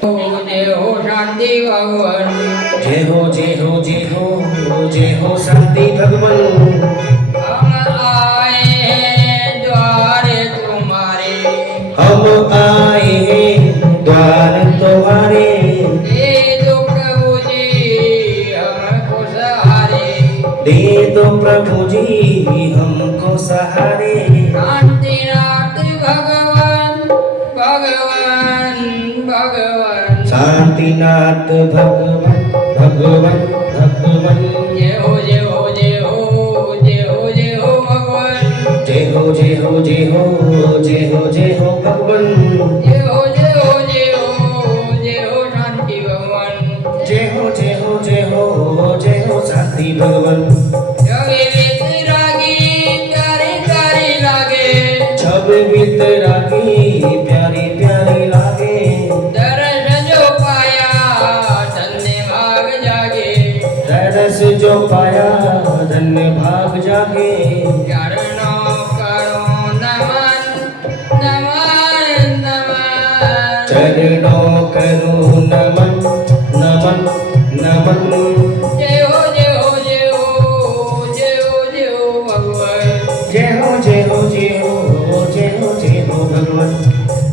जय हो शांति भगवान। जय हो जय हो जय हो जय हो शांति भगवान। हम आए हैं द्वारे तुम्हारे, हम आए हैं द्वार तुम्हारे। दे दो प्रभु जी हमको सहारे, दे दो प्रभु जी हमको सहारे। शांतिनाथ भगवान भगवान भगवान, शांतिनाथ भगवान भगवान भगवान। जय हो जय हो जय हो जय हो जय हो भगवान। जय हो जय हो जय हो जय हो जय हो भगवान। जय हो जय हो जय हो जय हो शांति भगवान। जय हो जय हो जय हो जय हो शांति भगवान। जगे वितरागी प्यारे प्यारे लागे, छब वितरागी प्यारी प्यारी लागे। दर्शन जो पाया धन्य भाग जागे, रस जो पाया धन्य भाग जागे। चरणों करो नमन नमन नमन, चरणों करो नमन नमन नमन। जय हो जय हो जय हो जय हो जय हो भगवान। जय हो जय हो जय हो जय हो जय हो भगवान।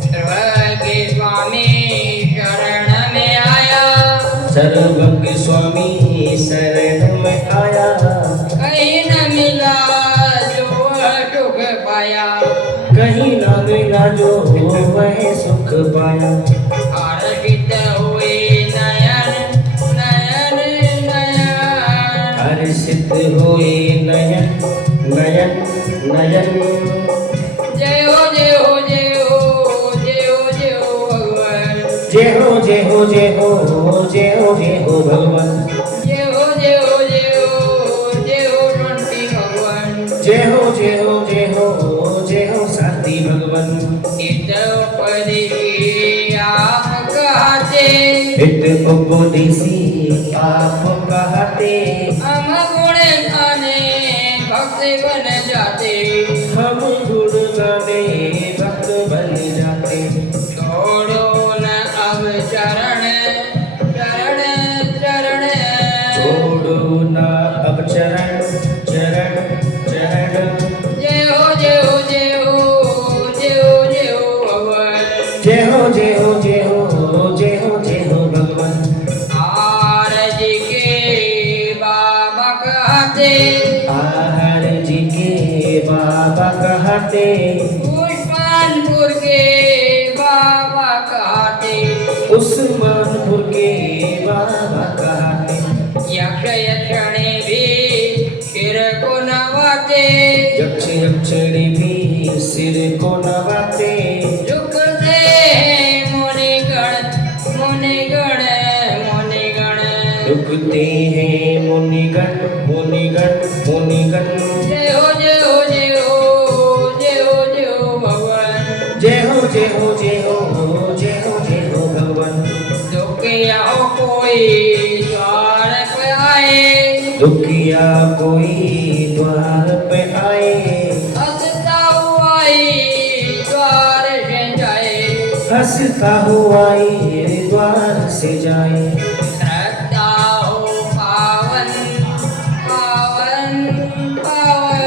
सर्वज्ञ स्वामी शरण में आया, सर्वज्ञ स्वामी शरण में आया। कहीं न मिला जो सुख पाया, कहीं न मिला जो वह सुख पाया। हर्षित हुए नयन नयन नयन, हर्षित हुए नयन नयन नयन। जय हो जय हो जय हो जय हो जय हो भगवान। जय हो जय हो जय हो जय हो जय हो भगवान। जय हो जय हो जय हो जय हो शांति भगवान। जय हो जय हो जय हो जय हो शांति भगवान। इत उपदेशी आप कहते, हित उपदेशी आप कहते। हम गुण गाने भक्त बन जाते, हम गुण गाने भक्त बन जाते। छोड़ो न अब चरण चरण चरण, छोड़ो ना अब चरण चरण चरण। जय हो जय हो जय हो जय हो जय हो भगवान। जय हो जय हो जय हो जय हो जय हो भगवान। आरज के बाबा कहते, आहर जी के बाबा कहते। पुष्पानपुर के बाबा कहते, उस्मानपुर के बाबा कहते। यक्ष यक्षिणी भी सिर को नवाते, यक्ष यक्षिणी भी सिर को नवाते। झुकते मुनिगण मुनिगण मुनिगण, रुकते हैं मुनिगण मुनिगण मुनिगण। जय हो जय हो जय हो जय हो जय हो भगवान। जय हो जय हो जय हो जय हो जय हो भगवान। दुखिया हो कोई द्वार पे आए, दुखिया कोई द्वार पे आए। हंसता हुआ ही द्वार से जाए, हंसता हुआ ये द्वार से जाए। श्रद्धा हो पावन पावन पावन,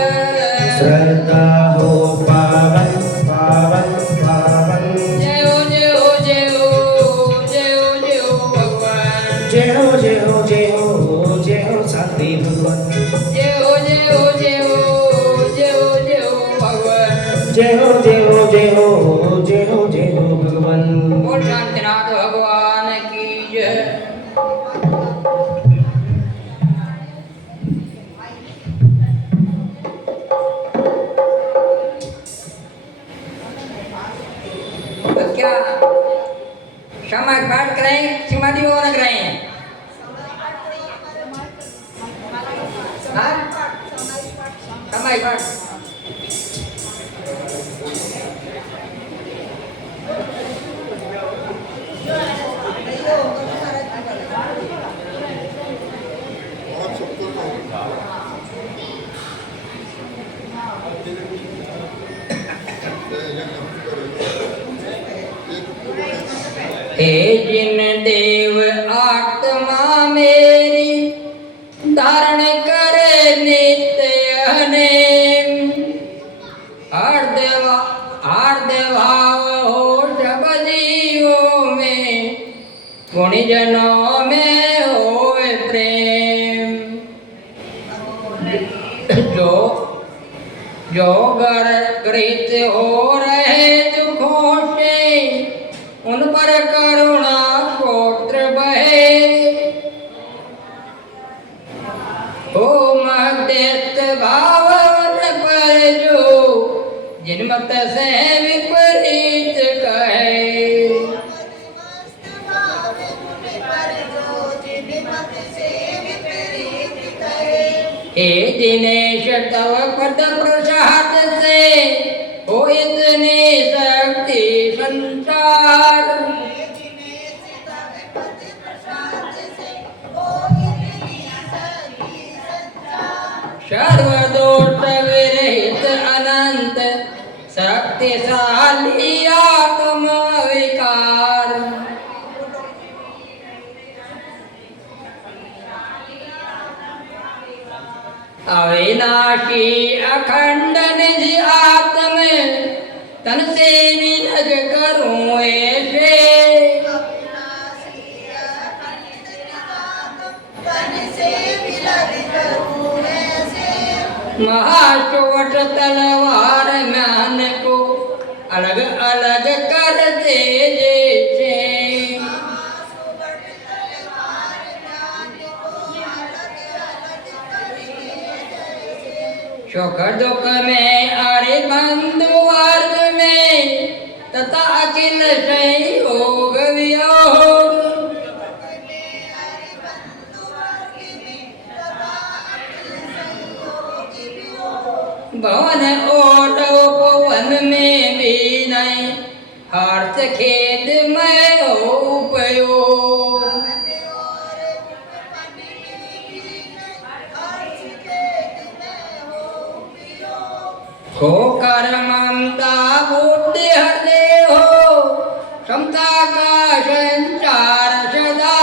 श्रद्धा हो पावन पावन पावन। जय हो जय हो जय हो जय हो जय हो भगवान। जय हो जय हो जय हो जय हो शांति भगवान। जय हो जय हो जय हो जय हो जय हो भगवान। जय हो जय हो जय हो जय हो जय हो भगवान। बोल शांतिनाथ भगवान की जय। तो क्या समय पाठ करें समाधि और करें? हाँ? समय पाठ हे जिन देव आत्मा मेरी धारण करे नित्य अनेम, अर्ध भाव हो सब जीवों में, गुणीजनों में होए प्रेम। जो ग्रहित हो रहे दुखों से, उन पर करुणा स्रोत बहे। ओ महदेत भाव पर जो जिनमत से विपरीत कहे, हे दिनेश तव पद प्रसाद से हो इतनी शक्ति संसार। सर्वदोष विरहित अनंत शक्तिशाली आत्म विकार। अविनाशी अखंड निज आत्म तन से विलग करूं ऐसे, महाचोट तलवार म्यान को अलग अलग कर दे जैसे। सुख दुख में अरे बंधु वर्ग में तथा अखिल संयोग वियोग, भवन ओट उपवन में भी नहीं हर्ष खेद में हो उपयोग। होकर ममता बुद्धि हृदय हो क्षमता का संचार सदा।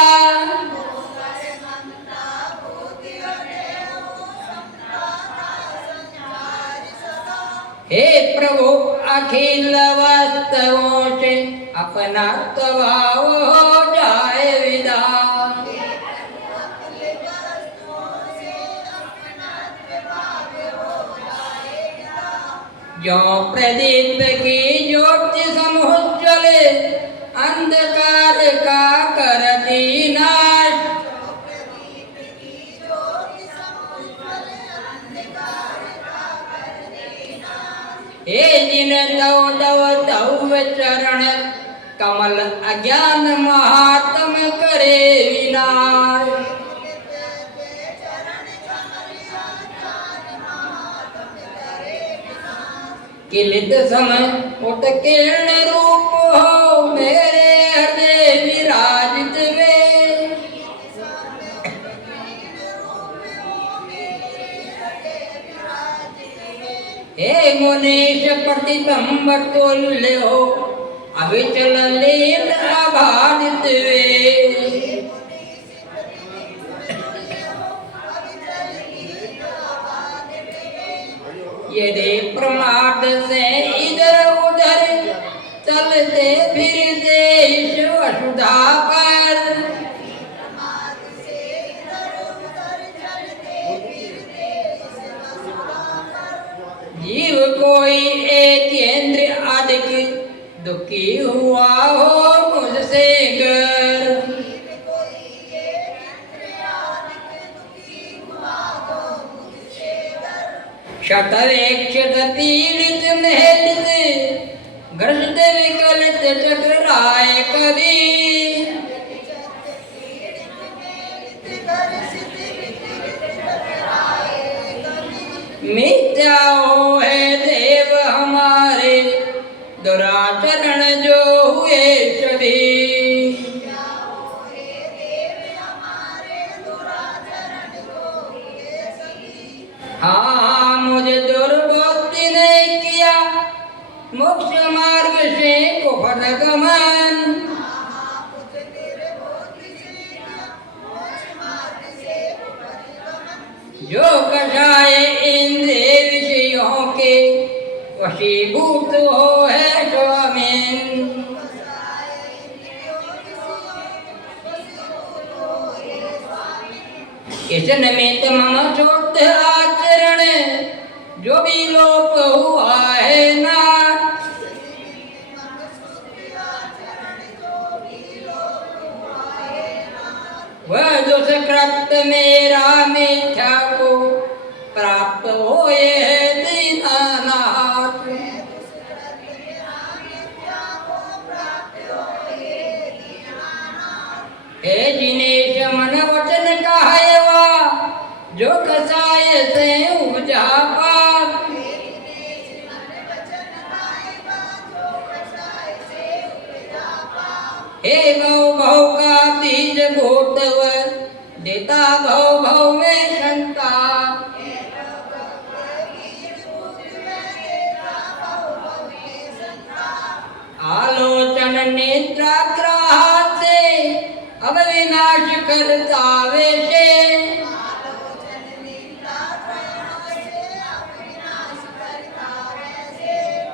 हे प्रभु अखिल वास्तवों से अपना स्वभाव हो जाए विदा। जो प्रदीप की ज्योति समुज्ज्वल अंधकार का करती नाश। हे जिन तव तव तव चरण कमल अज्ञान महात्म करे विनाश। किलित समय उत्कीर्ण रूप हो मेरे हृदय विराजित वे। हे मुनीश प्रतिबिंब तुल्य हो अविचल लीन अबाधित वे। यदि प्रमाद से इधर उधर चलते फिरते वसुधा पर, जीव कोई एक इंद्र अधिक दुखी हुआ हो मुझसे गर। शतवेक्षत पीड़ित महलित ग्रसित विकलित चक्राए कभी। मिथ्या हो है देव हमारे दुराचरण जो हुए सभी। हाँ मुझे दुर्बुद्धि ने किया मोक्ष मार्ग से कुफल गमन। जो कषाय इंद्रिय विषयों के वशीभूत हो है स्वामीन। इस निमित्त मम शुद्ध आचरण जो भी लोप हुआ है नाथ। वह दुष्कृत मेरा मिथ्या को प्राप्त होए है दीनानाथ। हे जिनेश मन वचन कहवा जो कसाय से उपजा पाप। हे भव भव का बीज भूतव देता भव भव में संताप। आलोचन नेत्राग्रह से अब विनाश करता वैसे।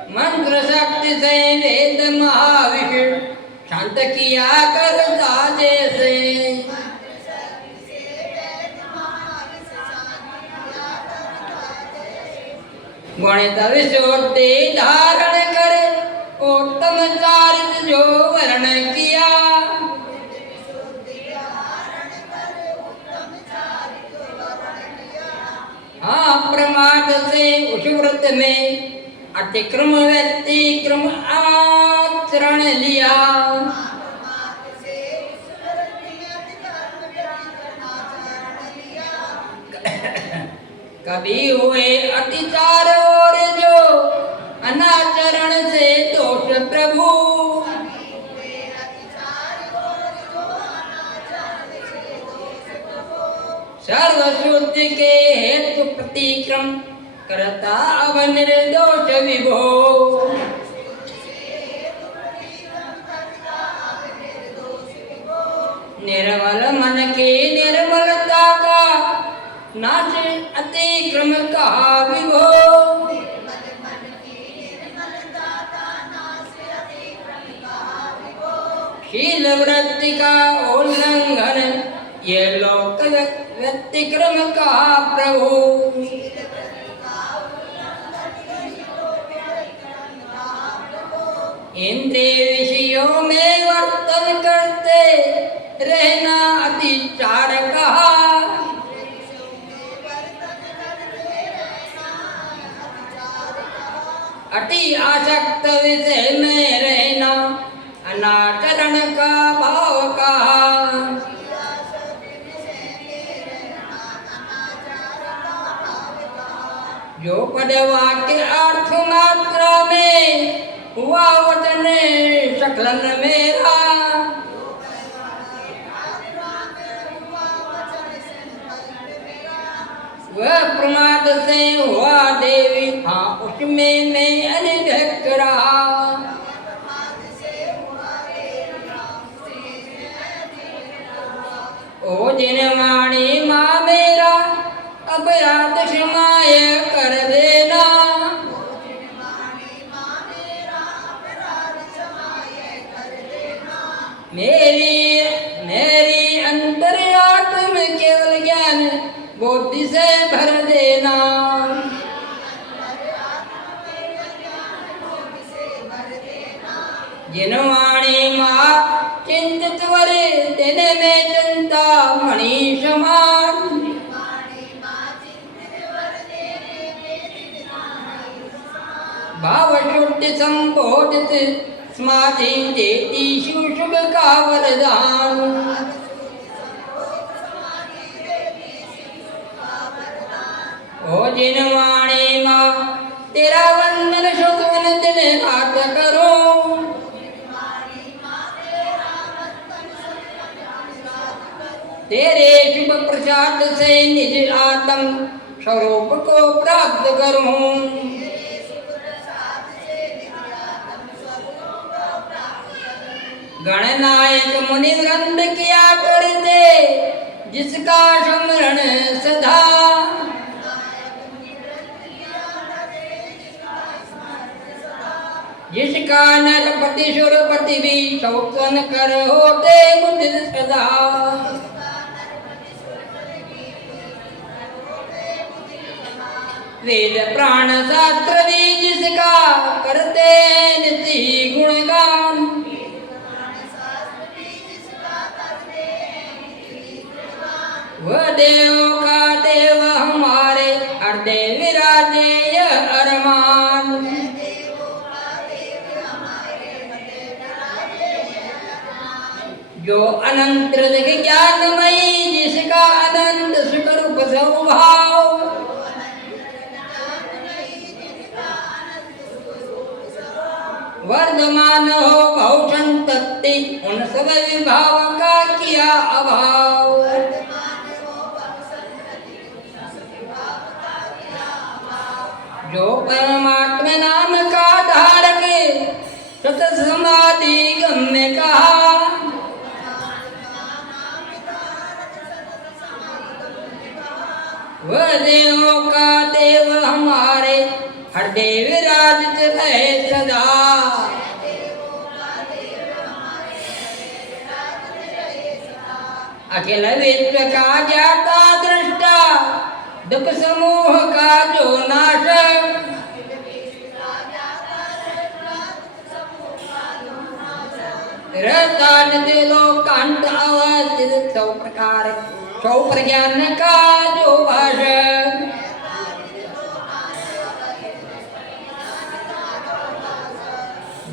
मंत्र शक्ति से वेद महाविष्णु शांत किया करता जैसे। गणित विशुद्धि धारण कर उत्तम चारित्र जो वर्ण किया। हाँ प्रमाद से उस व्रत में अतिक्रम व्यतिक्रम आचरण लिया। कभी हुए अतिचार और जो अनाचरण से दोष प्रभु। सर्वशुद्धि के हेतु प्रतिक्रम करता अब निर्दोष विभो। निर्मल मन के निर्मलता का नाश अतिक्रम कहा विभो। शील वृत्ति का उल्लंघन ये लोक व्यतिक्रम कहा प्रभु। इंद्रिय विषयों में वर्तन करते रहना अतिचार कहा। अति आसक्त विषय में रहना अनाचरण का भाव कहा। जो पद वाक्य अर्थ मात्रा में हुआ वचन सकलन मेरा। वह प्रमाद से हुआ देवी हाँ उसमें मैं अनभिज्ञ रहा। ओ जिनवाणी माँ मेरा अपराध क्षमाय कर देना। मेरी अंतर्यात्म केवल ज्ञान बुद्धि से भर देना। जिनवाणी माँ चिंतित वरे देने में चिंता मणि समान। भाव शुद्धि संबोधित समाधि देती शुभ का वरदान। ओ जिनवाणी माँ तेरा वंदन शुद्ध दिन रात करो। तेरे शुभ प्रसाद से निज आत्म स्वरूप को प्राप्त करूं। गणनायक मुनि वृंद किया करते जिसका स्मरण सदा, जिसका नरपति सुरपति भी शौकन कर होते मुदित सदा। वेद प्राण शास्त्र भी जिसका करते नित्य गुणगान, वह देवों का देव हमारे हृदय विराजे यह अरमान। जो अनंत ज्ञानमयी जिसका अनंत सुख रूप स्वभाव, वर्धमान हो बहु तत्ति उन सब विभाव का किया अभाव। जो परमात्मा नाम का धारक सत समाधि गम्य कहा, वह देवों का देव हमारे हृदय विराजित रहे सदा। अखिल विश्व का ज्ञाता दृष्टा, दुख समूह का जो नाशक, रहता दिलो कंठ अवस्थित सौ प्रकार सौ प्रज्ञान का जो भाषक।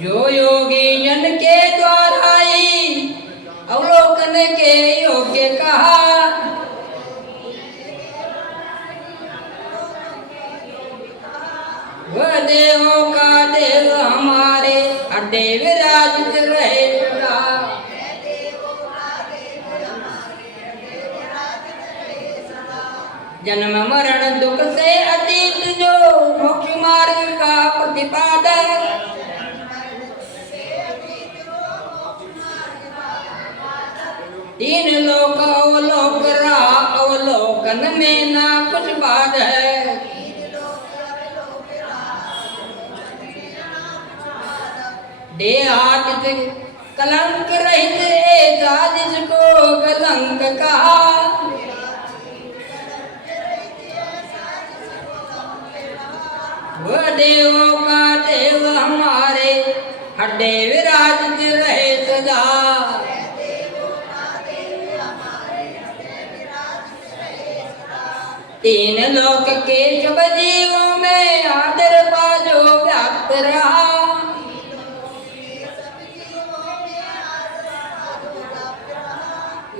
जो योगी जन के द्वारा ही अवलोकन के योग्य कहा, वह देवों का देव हमारे हृदय विराजित रहे सदा। जन्म मरण दुख से अतीत जो मोक्ष मार्ग का प्रतिपादक, तीन लोक अवलोक रहा अवलोकन में ना कुछ बात है। देहात कलंक रहित ऐसा जिसको कलंक कहा, वह देवों का देव हमारे हृदय विराजित रहे सदा। तीन लोक के सब जीवों में आदर बाजो व्याप्त रहा,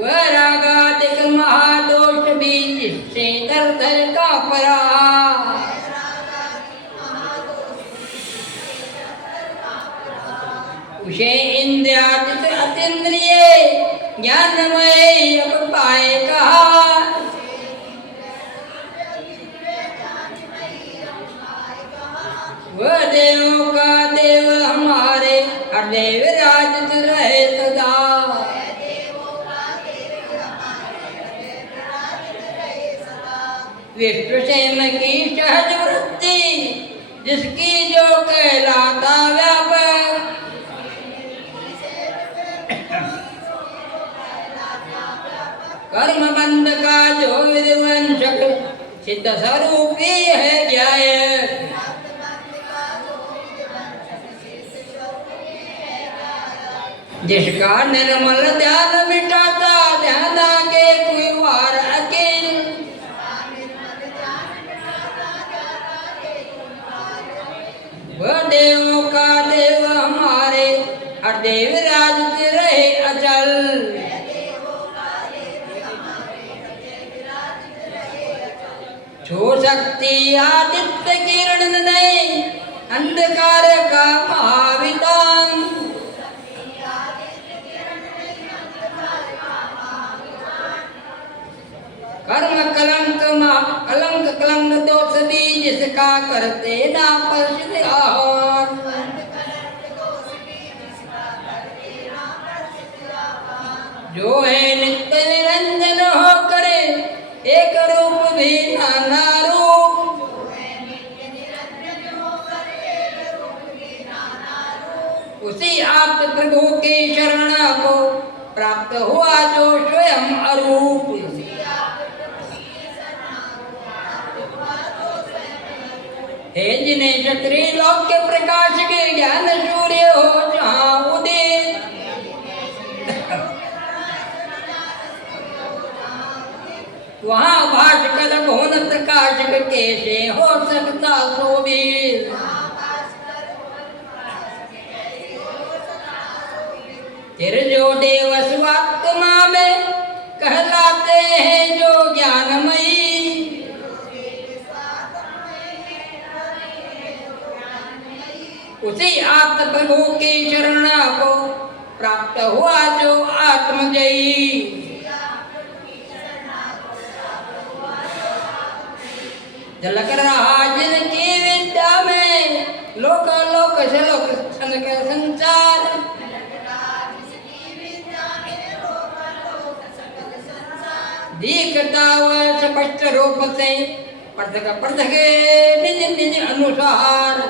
वह रागादिक महादोष भी जिससे दर दर का परा। उसे इंद्रियातीत अतीन्द्रिय ज्ञानमय अब पाए कहा, वह देवों का देव हमारे हृदय विराजित रहे सदा। विष्णुसेन की सहज वृत्ति जिसकी जो कहलाता व्यापक, कर्म बंध का जो विध्वंसक सिद्ध स्वरूपी है ज्ञायक। जिसका निर्मल ध्यान मिटाता ध्यान आगे कोई वार अकेल, वह देवों का देव हमारे हृदय विराजित रहे अचल। छो शक्ति आदित्य किरण नहीं अंधकार का महाविदान, कर्म कलंक कलंक कलंक दोष भी जिसका करते ना प्रसिद्ध आह्वान, जो है नित्य निरंजन होकर नाना रूप। उसी आप प्रभु की शरण को प्राप्त हुआ जो स्वयं अरूप। हे जिन्हें क्षत्रिय लोक के प्रकाश के ज्ञान सूर्य हो जहाँ उदित। वहाँ भास्कर भुवन प्रकाश कैसे हो सकता शोभित। फिर जो देव स्वात्मा में कहलाते हैं जो ज्ञानमयी। उसी आत्म प्रभु की शरण को प्राप्त हुआ जो आत्मजयी। झलक रहा जिनकी विद्या में लोक लोक से लोक संचार। दिखता वह स्पष्ट रूप से पृथक पृथक निज निज अनुसार।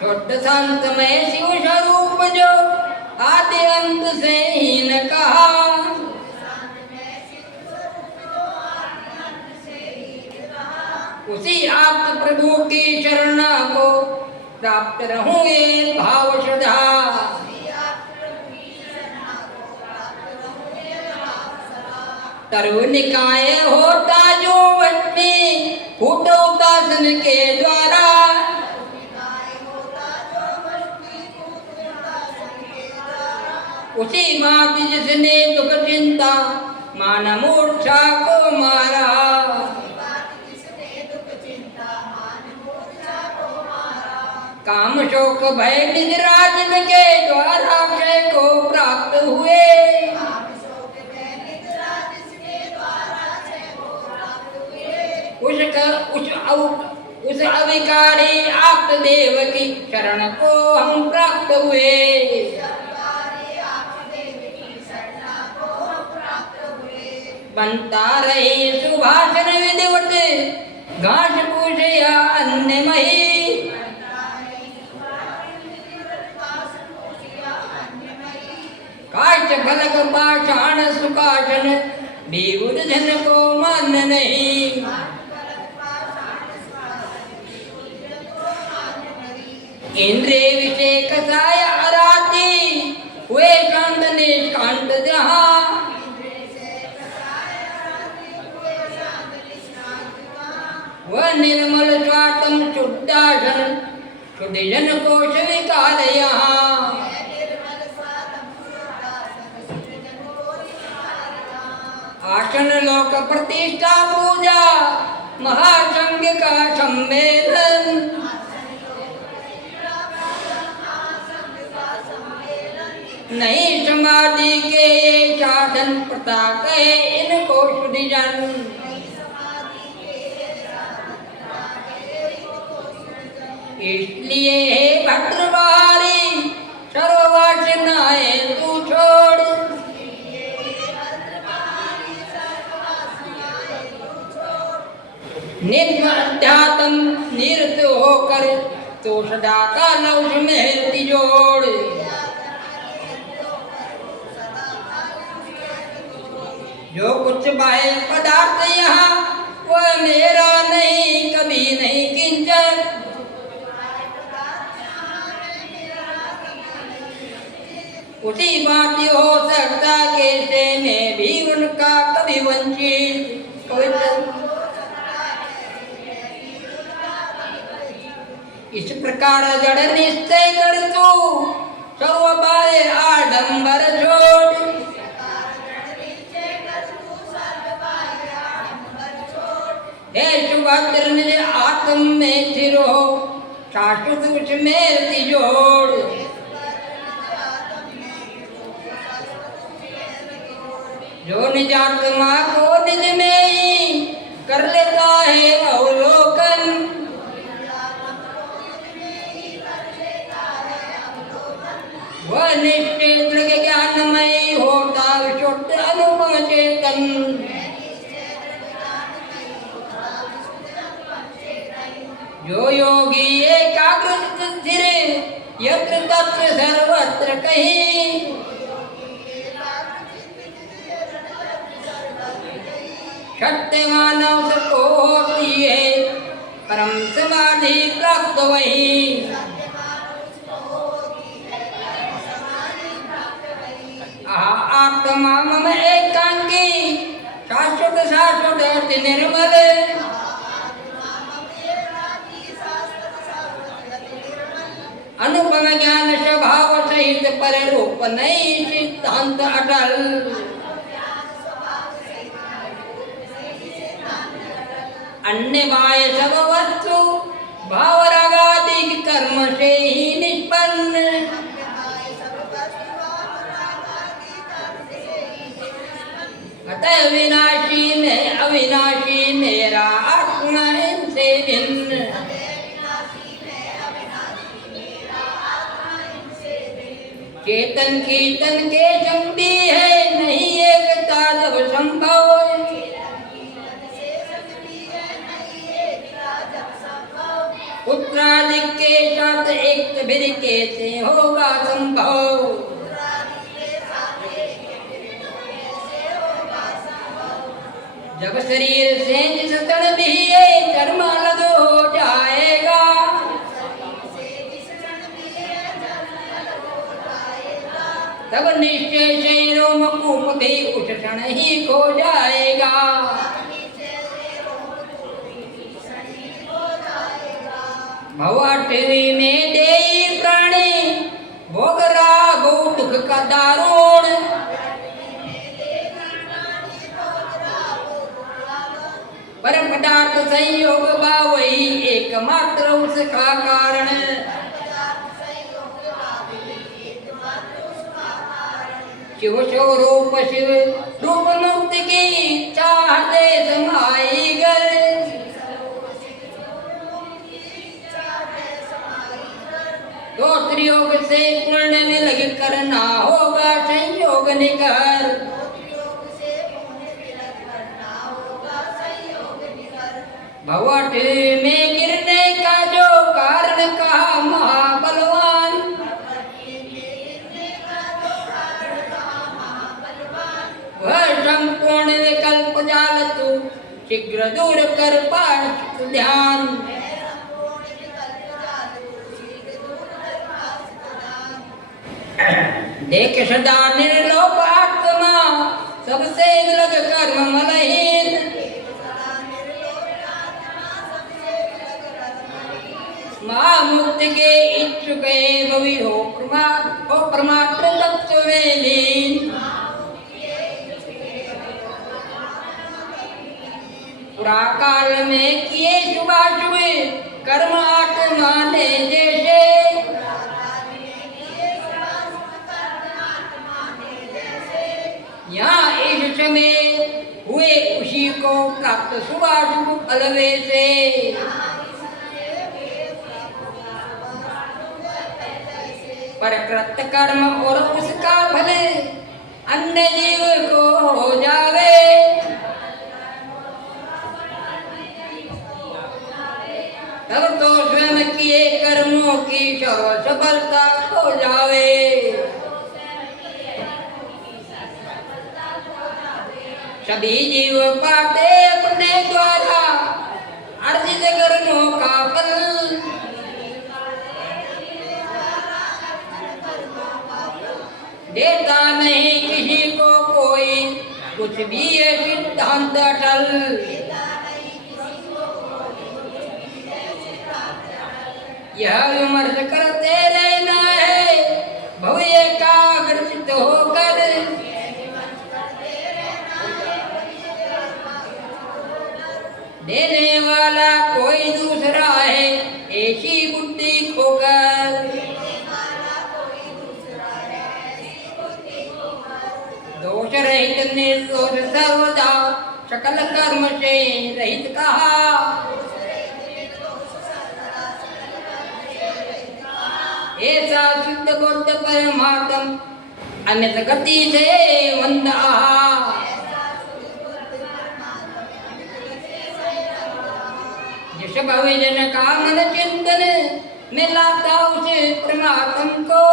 छोट शांत में शिव स्वरूप जो आदि अंत से हीन कहा। उसी आप प्रभु की शरण को प्राप्त रहूंगे भाव श्रद्धा। तरुनिकाय होता जो वट में फूटो दासन के द्वारा। उसी बात जिसने दुख चिंता मान मूर्छा को मारा। काम शोक भय निद्राजन के द्वारा क्षय को प्राप्त हुए। उस अविकारी आप्त देव की शरण को हम प्राप्त हुए। बनता रहे सुभाषण विधिवत घास पूछ या अन्नमयी। काष्ठ फलक पाषाण सुकाशन बेबुद धन को मान नहीं। इंद्रिय विषय कसाय आराती हुए शांत निष्कांत जहाँ। वह निर्मल स्वातम शुद्धासन शुद्धिजन को स्वीकार यहाँ। आसन लोक प्रतिष्ठा पूजा महासंघ का सम्मेलन। नहीं समाधि के ये साधन प्रता कहे इनको शुद्धिजन। इसलिए हे भद्रवारी सर्ववासनाएं तू छोड़। निर्मध्यात्म निरत होकर तो सदा का लौष में तिजोड़। जो कुछ बाह्य पदार्थ यहाँ वह मेरा नहीं कभी नहीं किंचन। उसी बात हो सकता कैसे मैं भी उनका कभी वंचित। इस प्रकार जड़ निश्चय कर तू सर्वबाह्य आडंबर छोड़। हे सुभद्र निज आत्म में स्थिर हो शाश्वत उसमें तिजोड़। जो निज आत्मा को निज में ही कर लेता है अवलोकन। वह निश्चय दृढ़ ज्ञानमयी होता विशुद्ध अनुभव। सत्य मानव सबको होती है, परम समाधि प्राप्त वही। आत्मा मम एकांकी, शाश्वत शाश्वत अति निर्मल। अनुपम ज्ञान स्वभाव सहित पर रूप नहीं सिद्धांत अटल। अन्य बाह्य सब वस्तु भाव रागादि कर्म से ही निष्पन्न। अतः विनाशी में अविनाशी मेरा आत्मा इनसे भिन्न। चेतन कीर्तन के संगी है, नहीं एकता जब संभव। पुत्रादि के साथ एक फिर कैसे होगा संभव। जब शरीर से जिस क्षण भी ये कर्म अलग हो जाएगा, तब निश्चय से रोमकूप भी उस क्षण ही खो जाएगा। भवाटवी में देई प्राणी भोग राग दुख का दारुण। पर पदार्थ संयोग वही एकमात्र उसका कारण। शिव स्वरूप शिव रूप मुक्ति की चाहते समाई गर। तो त्रियोग से पूर्ण विलग करना होगा संयोग निकर। भवट में गिरने का जो कारण कहा महाबलवान, वह संपूर्ण विकल्प जाल तू शीघ्र दूर कर पाठ ध्यान। देख सदा निर्लोप आत्मा सबसे विलग कर्म मलहीन। महामुक्ति के इच्छुक भवि हो परमात्र तत्व में लीन। पुरा काल में किए शुभाशुभ कर्म आत्मा ने जैसे, यहाँ इस समय हुए उसी को प्राप्त शुभाशुभ फल से। पर कृत कर्म और उसका फल अन्य जीव को हो जावे। तब तो स्वयं किए कर्मों की सफलता हो जावे। सभी जीव पाते अपने द्वारा अर्जित कर्मों का फल। देता नहीं किसी को कोई कुछ भी ये सिद्धांत अटल। यह विमर्श करते रहना है भव्य एकाग्रचित होकर। देने वाला कोई दूसरा है ऐसी बुद्धि खोकर। दोष रहित निर्दोष सर्वदा सकल कर्म से रहित कहा। ऐसा शुद्ध बुद्ध परमात्म अन्य गति से वंद आहा। जिस भविजन का मन चिंतन में लाता उसे परमात्म को,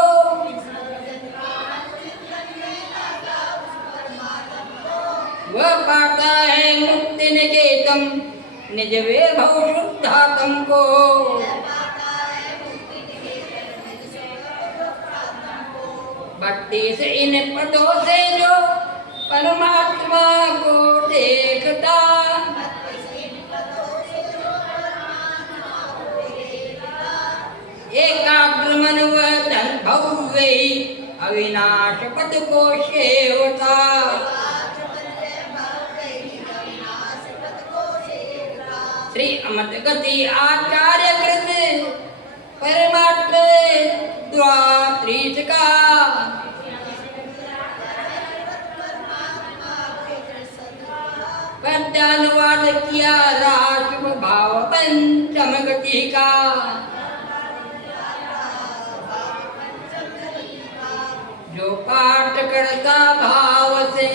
वह पाता है मुक्ति मुक्ति निकेतम निज वैभव शुद्धातम को। भक्ति से इन पदों से जो परमात्मा को देखता, एकाग्र मन वह धन भव्य अविनाश पद को सेवता। श्री अमृत गति आचार्य कृत परमात्म द्वात्रीस का, पद्यानुवाद किया राष्ट्र भाव पंचम गति का। जो पाठ करता भाव से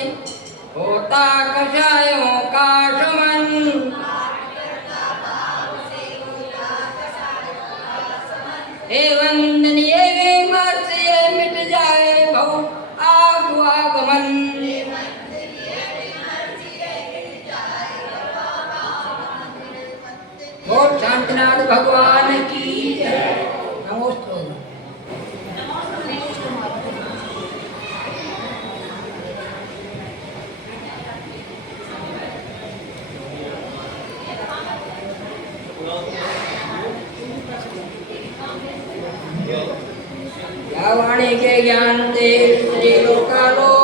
होता कषायों का शमन, हे वंदनीय विमर्श ये मिट जाए भव आगमन। बोल शांतिनाथ भगवान की जय। नमोस्तु। वाणी के ज्ञान देव श्री लोकालो